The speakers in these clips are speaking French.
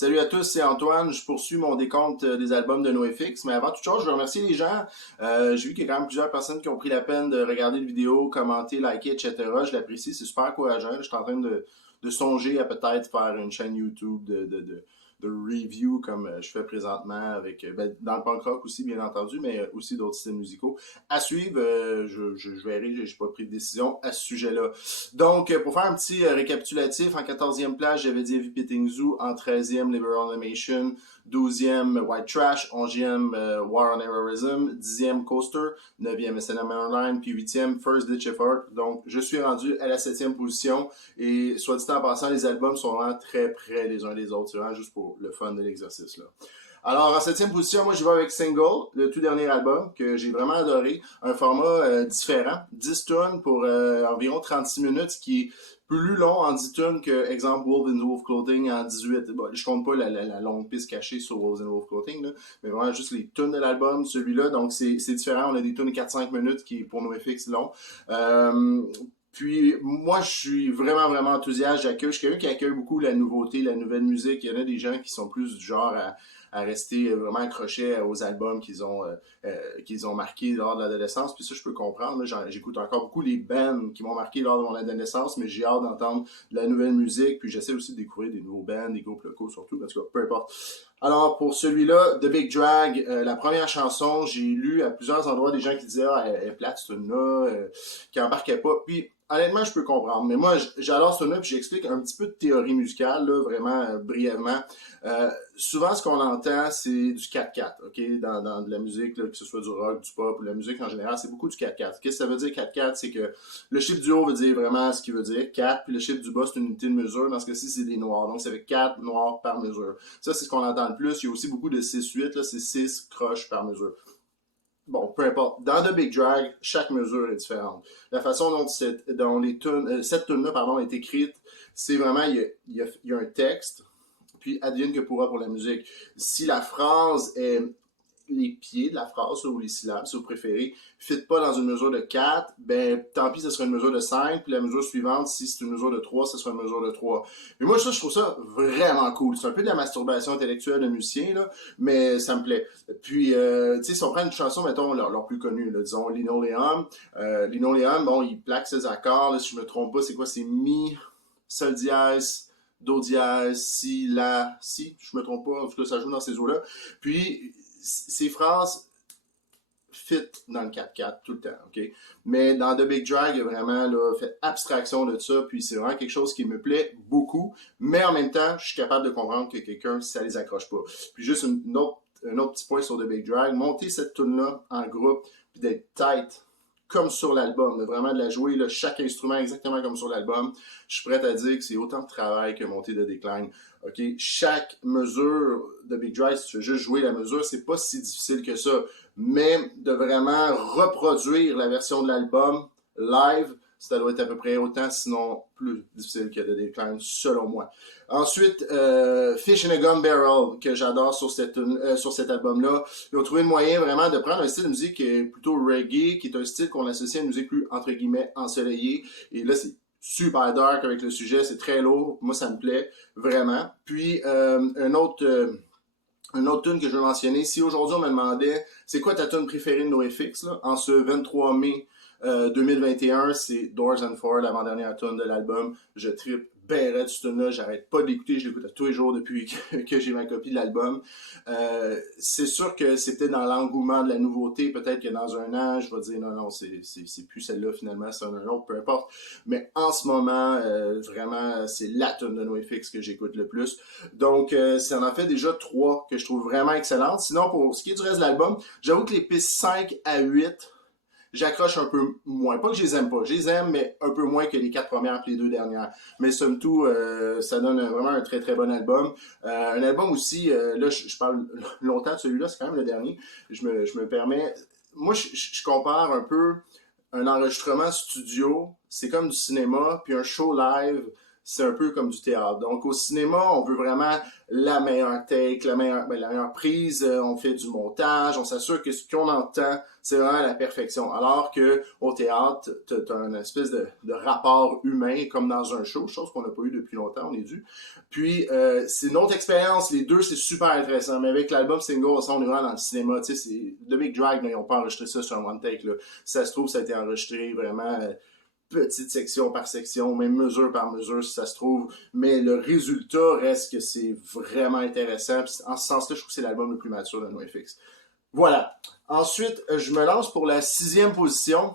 Salut à tous, c'est Antoine. Je poursuis mon décompte des albums de NoFX. Mais avant toute chose, je veux remercier les gens. J'ai vu qu'il y a quand même plusieurs personnes qui ont pris la peine de regarder la vidéo, commenter, liker, etc. Je l'apprécie, c'est super encourageant. Je suis en train de songer à peut-être faire une chaîne YouTube de review comme je fais présentement avec dans le punk rock aussi bien entendu, mais aussi d'autres styles musicaux. À suivre, je verrai, j'ai pas pris de décision à ce sujet-là. Donc, pour faire un petit récapitulatif, en 14e place, j'avais dit Heavy Petting Zoo, en 13e, Liberal Animation, 12e, White Trash, 11e, War on Terrorism, 10e, Coaster, 9e, SNM Online, puis 8e, First Ditch Effort. Donc, je suis rendu à la 7e position, et soit dit en passant, les albums sont vraiment très près les uns des autres, c'est vraiment juste pour le fun de l'exercice, là. Alors, en 7e position, moi, je vais avec Single, le tout dernier album, que j'ai vraiment adoré. Un format différent, 10 tonnes pour environ 36 minutes, ce qui est plus long en 10 tonnes que, exemple, Wolf in Wolf Clothing en 18. Bon, je compte pas la longue piste cachée sur Wolf in Wolf Clothing, là, mais vraiment juste les tonnes de l'album, celui-là. Donc, c'est différent. On a des tonnes de 4-5 minutes qui, pour NoFX, long. Puis, moi, je suis vraiment enthousiaste. Je suis quelqu'un qui accueille beaucoup la nouveauté, la nouvelle musique. Il y en a des gens qui sont plus du genre à rester vraiment accrochés aux albums qu'ils ont marqués lors de l'adolescence. Puis ça, je peux comprendre. J'écoute encore beaucoup les bands qui m'ont marqué lors de mon adolescence, mais j'ai hâte d'entendre de la nouvelle musique. Puis j'essaie aussi de découvrir des nouveaux bands, des groupes locaux surtout. En tout cas, peu importe. Alors, pour celui-là, The Big Drag, la première chanson, j'ai lu à plusieurs endroits des gens qui disaient « Ah, elle est plate, cette tune-là, qui embarquait pas. » Puis, honnêtement, je peux comprendre. Mais moi, j'adore ce tune-là, puis j'explique un petit peu de théorie musicale, là, vraiment brièvement. Souvent, ce qu'on entend, c'est du 4/4, OK? Dans de la musique, là, que ce soit du rock, du pop, ou la musique en général, c'est beaucoup du 4/4. Qu'est-ce que ça veut dire 4/4? C'est que le chiffre du haut veut dire vraiment ce qu'il veut dire, 4, puis le chiffre du bas, c'est une unité de mesure. Dans ce cas-ci, c'est des noirs. Donc, ça fait 4 noirs par mesure. Ça, c'est ce qu'on entend le plus. Il y a aussi beaucoup de 6/8, là, c'est 6 croches par mesure. Bon, peu importe. Dans The Big Drag, chaque mesure est différente. La façon dont cette tune-là, est écrite, c'est vraiment, il y a un texte, puis advienne que pourra pour la musique. Si la phrase est les pieds de la phrase ou les syllabes, si vous préférez, ne fit pas dans une mesure de 4, ben tant pis, ce sera une mesure de 5, puis la mesure suivante, si c'est une mesure de 3, ce sera une mesure de 3. Mais moi, je trouve ça vraiment cool. C'est un peu de la masturbation intellectuelle de musicien, là, mais ça me plaît. Puis, tu sais, si on prend une chanson, mettons, leur plus connue, là, disons, Linoleum, bon, il plaque ses accords, là, si je me trompe pas, c'est quoi? C'est Mi, Sol dièse, Do dièse, Si, La, Si, je me trompe pas, en tout cas, ça joue dans ces eaux-là. Puis, ces phrases fit dans le 4/4 tout le temps, OK? Mais dans The Big Drag, il a vraiment là, fait abstraction de ça, puis c'est vraiment quelque chose qui me plaît beaucoup, mais en même temps, je suis capable de comprendre que quelqu'un, ça les accroche pas. Puis juste un autre petit point sur The Big Drag, monter cette tune-là en groupe, puis d'être tight, comme sur l'album, de vraiment de la jouer, là, chaque instrument exactement comme sur l'album, je suis prêt à dire que c'est autant de travail que monter de Decline. OK? Chaque mesure de Big Drive, si tu veux juste jouer la mesure, c'est pas si difficile que ça. Mais de vraiment reproduire la version de l'album live, ça doit être à peu près autant, sinon plus difficile que de Decline, selon moi. Ensuite, Fish in a Gun Barrel, que j'adore sur cet album-là. Ils ont trouvé le moyen vraiment de prendre un style de musique qui est plutôt reggae, qui est un style qu'on associe à une musique plus, entre guillemets, ensoleillée. Et là, c'est super dark avec le sujet, c'est très lourd. Moi, ça me plaît vraiment. Puis, un autre tune que je veux mentionner, si aujourd'hui on me demandait c'est quoi ta tune préférée de NoFX, là, en ce 23 mai 2021, c'est Doors and Four, l'avant-dernière tune de l'album. Je trippe ben raide ce tune-là, j'arrête pas de l'écouter, je l'écoute à tous les jours depuis que j'ai ma copie de l'album. C'est sûr que c'est peut-être dans l'engouement de la nouveauté, peut-être que dans un an, je vais dire non, c'est plus celle-là finalement, c'est un autre, peu importe. Mais en ce moment, vraiment, c'est la tune de NoFX que j'écoute le plus. Donc, ça en fait déjà 3 que je trouve vraiment excellentes. Sinon, pour ce qui est du reste de l'album, j'avoue que les pistes 5 à 8, j'accroche un peu moins. Pas que je les aime pas, je les aime, mais un peu moins que les 4 premières et les 2 dernières. Mais somme tout, ça donne vraiment un très très bon album. Un album aussi, là je parle longtemps de celui-là, c'est quand même le dernier. Je me permets, moi je compare un peu un enregistrement studio, c'est comme du cinéma, puis un show live, c'est un peu comme du théâtre. Donc au cinéma, on veut vraiment la meilleure take, la meilleure prise, on fait du montage, on s'assure que ce qu'on entend, c'est vraiment la perfection. Alors que au théâtre, t'as une espèce de rapport humain comme dans un show, chose qu'on n'a pas eu depuis longtemps, on est dû. Puis c'est une autre expérience, les deux c'est super intéressant, mais avec l'album single, on est vraiment dans le cinéma, tu sais, c'est The Big Drag, là, ils n'ont pas enregistré ça sur un one take, là. Si ça se trouve, ça a été enregistré vraiment petite section par section, même mesure par mesure si ça se trouve, mais le résultat reste que c'est vraiment intéressant. Puis en ce sens-là, je trouve que c'est l'album le plus mature de NoFX. Voilà. Ensuite, je me lance pour la 6e position.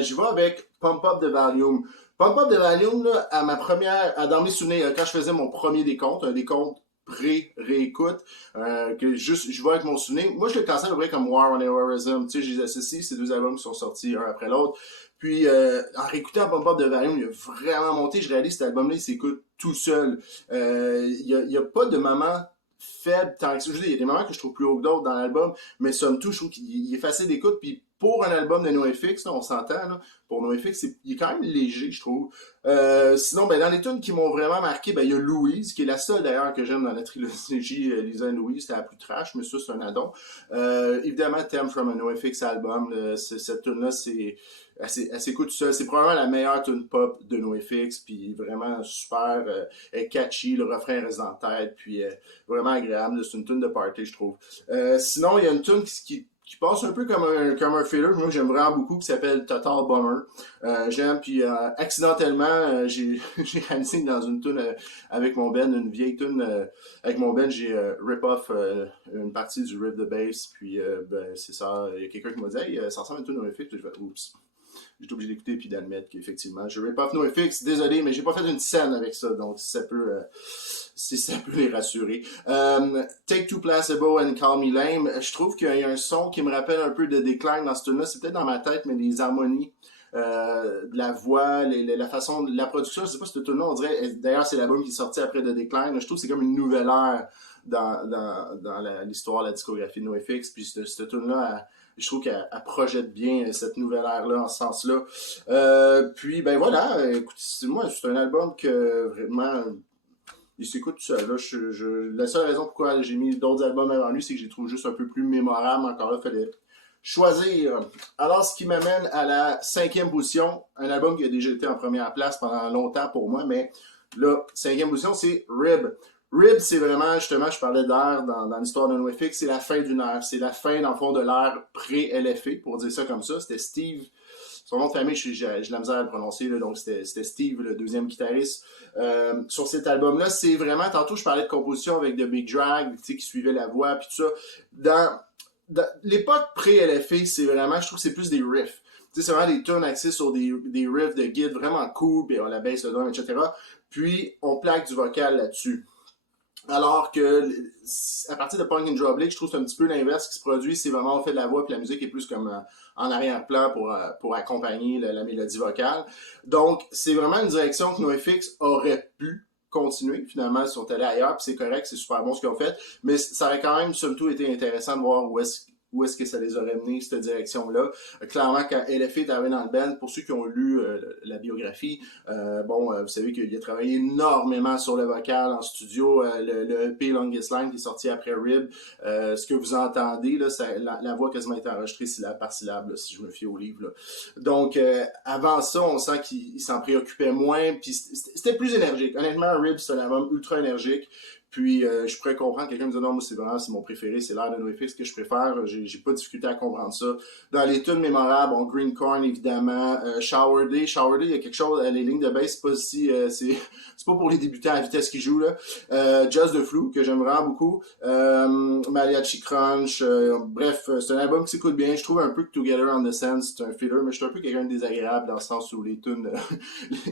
J'y vais avec Pump Up the Volume. Pump Up the Volume, là, dans mes souvenirs, quand je faisais mon premier décompte, un décompte pré-réécoute, que juste, je vois avec mon souvenir. Moi, je le classais à peu près comme War on Heroism. Tu sais, je les associe, ces deux albums qui sont sortis un après l'autre. Puis, en réécoutant Pump Up the Volume, il a vraiment monté. Je réalise que cet album-là, il s'écoute tout seul. Il y a pas de moment faible tant que ça. Je veux dire, il y a des moments que je trouve plus haut que d'autres dans l'album, mais somme toute, je trouve qu'il est facile d'écoute. Puis pour un album de NoFX, là, on s'entend, là, pour NoFX, il est quand même léger, je trouve. Sinon, ben, dans les tunes qui m'ont vraiment marqué, ben, il y a Louise, qui est la seule d'ailleurs que j'aime dans la trilogie Lisa et Louise, c'était la plus trash, mais ça, c'est un addon. Évidemment, Theme from a NoFX album, cette tune-là, elle s'écoute tout seul. C'est probablement la meilleure tune pop de NoFX, puis vraiment super catchy, le refrain reste en tête, puis vraiment agréable. C'est une tune de party, je trouve. Sinon, il y a une tune qui passe un peu comme un filler, moi j'aime vraiment beaucoup, qui s'appelle Total Bummer. J'aime, puis accidentellement, j'ai réalisé dans une tune avec mon band, une vieille tune avec mon band, j'ai rip-off une partie du rip de bass, puis ben, c'est ça, il y a quelqu'un qui m'a dit « Hey, ça ressemble à une tune NoFX », puis je vais « Oups ». J'étais obligé d'écouter puis d'admettre qu'effectivement, je rip off NoFX, désolé, mais j'ai pas fait une scène avec ça, donc si ça peut les rassurer. Take Two Placebo and Call Me Lame, je trouve qu'il y a un son qui me rappelle un peu de Decline dans ce tune-là, c'est peut-être dans ma tête, mais les harmonies, de la voix, la façon de la production, je sais pas si ce tune-là, on dirait, d'ailleurs c'est l'album qui est sorti après de Decline, je trouve que c'est comme une nouvelle ère dans l'histoire, la discographie de NoFX, puis cette tune-là, je trouve qu'elle projette bien cette nouvelle ère-là en ce sens-là. Puis, ben voilà, écoute, moi, c'est un album que vraiment, il s'écoute tout seul. Là, la seule raison pourquoi j'ai mis d'autres albums avant lui, c'est que je les trouve juste un peu plus mémorables. Encore là, il fallait choisir. Alors, ce qui m'amène à la 5e position, un album qui a déjà été en première place pendant longtemps pour moi, mais là, 5e position, c'est Rib. Rib, c'est vraiment, justement, je parlais d'ère dans l'histoire de NoFX, c'est la fin d'une ère. C'est la fin, dans le fond, de l'ère pré-LFA, pour dire ça comme ça. C'était Steve, son nom de famille, j'ai la misère à le prononcer, là, donc c'était Steve, le deuxième guitariste. Sur cet album-là, c'est vraiment, tantôt je parlais de composition avec The Big Drag, tu sais, qui suivait la voix, puis tout ça. Dans l'époque pré-LFA, c'est vraiment, je trouve que c'est plus des riffs. Tu sais, c'est vraiment des tunes axées sur des riffs de guide vraiment cool, puis on la baisse, le drum, etc. Puis, on plaque du vocal là-dessus. Alors que, à partir de Punk and Drum League, je trouve que c'est un petit peu l'inverse qui se produit. C'est vraiment on fait de la voix, puis la musique est plus comme en arrière-plan pour accompagner la mélodie vocale. Donc, c'est vraiment une direction que NoFX aurait pu continuer. Finalement, ils sont allés ailleurs, puis c'est correct, c'est super bon ce qu'ils ont fait. Mais ça aurait quand même, somme toute, été intéressant de voir où est-ce que ça les aurait menés, cette direction-là. Clairement, quand LFA est arrivé dans le band, pour ceux qui ont lu la biographie, vous savez qu'il a travaillé énormément sur le vocal en studio. Le EP Longest Line qui est sorti après Rib, ce que vous entendez, là, la voix quasiment été enregistrée syllabe par syllabe, là, si je me fie au livre. Là. Donc, avant ça, on sent qu'il s'en préoccupait moins, puis c'était plus énergique. Honnêtement, Rib, c'est un album ultra énergique. Puis, je pourrais comprendre, quelqu'un me dit non, moi, c'est mon préféré, c'est l'air de NoFX que je préfère. J'ai pas de difficulté à comprendre ça. Dans les tunes mémorables, Green Corn, évidemment, Shower Day, il y a quelque chose, les lignes de bass, c'est pas si, c'est pas pour les débutants à la vitesse qu'ils jouent, là. Just the Flu, que j'aime vraiment beaucoup. Mariachi Crunch, bref, c'est un album qui s'écoute bien. Je trouve un peu que Together on the Sense, c'est un filler, mais je suis un peu quelqu'un de désagréable dans le sens où les tunes,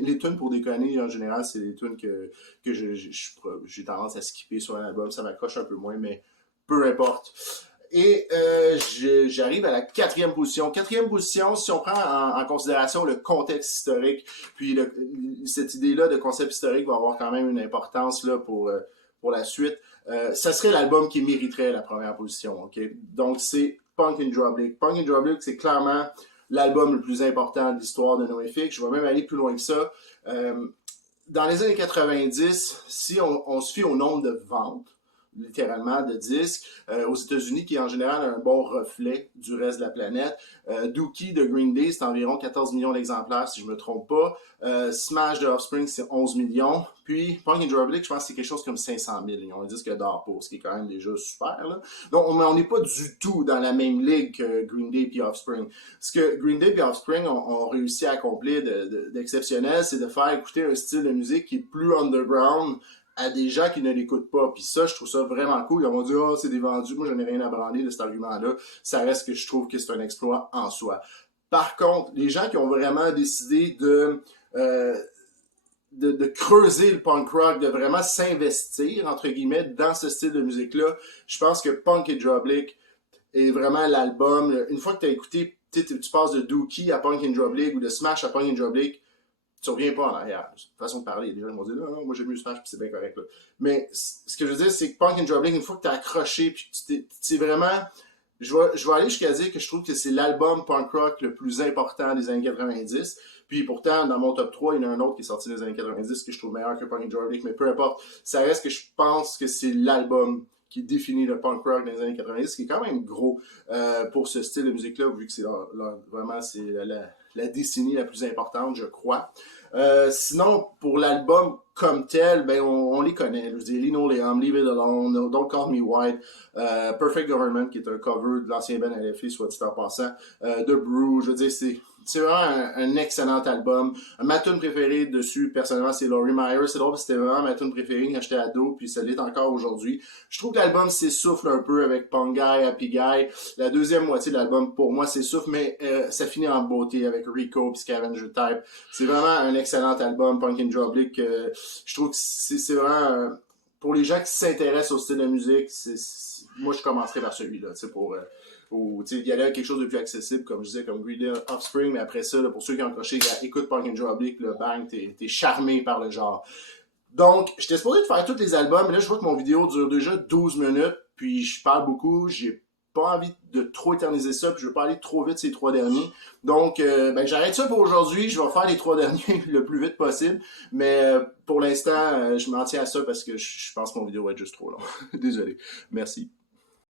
les tunes pour déconner, en général, c'est des tunes que j'ai tendance à skipper sur un album, ça m'accroche un peu moins, mais peu importe. Et j'arrive à la 4e position. 4e position, si on prend en considération le contexte historique, puis cette idée-là de concept historique va avoir quand même une importance là pour la suite, ça serait l'album qui mériterait la première position. Okay? Donc c'est Punk and Drum League. Punk and Drum League, c'est clairement l'album le plus important de l'histoire de NoFX. Je vais même aller plus loin que ça. dans les années 90, si on se fie au nombre de ventes, littéralement, de disques, aux États-Unis, qui est en général un bon reflet du reste de la planète. Dookie de Green Day, c'est environ 14 millions d'exemplaires, si je ne me trompe pas. Smash de Offspring, c'est 11 millions. Puis Punk in Drublic, je pense que c'est quelque chose comme 500 000. Ils ont un disque d'or pour, ce qui est quand même déjà super. Là. Donc, on n'est pas du tout dans la même ligue que Green Day et Offspring. Ce que Green Day et Offspring ont réussi à accomplir d'exceptionnel, c'est de faire écouter un style de musique qui est plus underground, à des gens qui ne l'écoutent pas. Puis ça, je trouve ça vraiment cool. Ils vont dire, oh, c'est des vendus. Moi, j'en ai rien à branler de cet argument-là. Ça reste que je trouve que c'est un exploit en soi. Par contre, les gens qui ont vraiment décidé de creuser le punk rock, de vraiment s'investir, entre guillemets, dans ce style de musique-là, je pense que Punk in Drublic est vraiment l'album. Une fois que tu as écouté, tu passes de Dookie à Punk in Drublic ou de Smash à Punk in Drublic, tu reviens pas en arrière. C'est une façon de parler. Les gens vont dire, non, moi j'aime mieux Smash, puis c'est bien correct. Là. Mais ce que je veux dire, c'est que Punk in Drublic, une fois que tu as accroché, puis c'est vraiment... Je vais aller jusqu'à dire que je trouve que c'est l'album punk rock le plus important des années 90. Puis pourtant, dans mon top 3, il y en a un autre qui est sorti des années 90 que je trouve meilleur que Punk in Drublic, mais peu importe. Ça reste que je pense que c'est l'album qui définit le punk rock dans les années 90, qui est quand même gros pour ce style de musique-là, vu que c'est vraiment c'est la décennie la plus importante, je crois. Sinon, pour l'album comme tel, ben on les connaît. Je veux dire, Lino Liam, Leave It Alone, Don't Call Me White, Perfect Government, qui est un cover de l'ancien Ben LFI, soit dit en passant, The Brew, je veux dire, c'est vraiment un excellent album. Ma tune préférée dessus, personnellement, c'est Laurie Myers. C'est drôle, c'était vraiment ma tune préférée quand j'étais ado, puis ça l'est encore aujourd'hui. Je trouve que l'album s'essouffle un peu avec Punk Guy, Happy Guy. La deuxième moitié de l'album, pour moi, s'essouffle, mais ça finit en beauté avec Rico et Scavenger Type. C'est vraiment un excellent album, Punk in Drublic. Je trouve que c'est vraiment... pour les gens qui s'intéressent au style de musique, moi, je commencerai par celui-là, pour... ou il y a quelque chose de plus accessible, comme je disais, comme Green Day, Offspring, mais après ça, là, pour ceux qui ont accroché, écoute Punk in Drublic, le bang, t'es charmé par le genre. Donc, j'étais supposé de faire tous les albums, mais là, je vois que mon vidéo dure déjà 12 minutes, puis je parle beaucoup, j'ai pas envie de trop éterniser ça, puis je veux pas aller trop vite ces 3 derniers. Donc, j'arrête ça pour aujourd'hui. Je vais faire les 3 derniers le plus vite possible. Mais pour l'instant, je m'en tiens à ça parce que je pense que mon vidéo va être juste trop long. Désolé. Merci.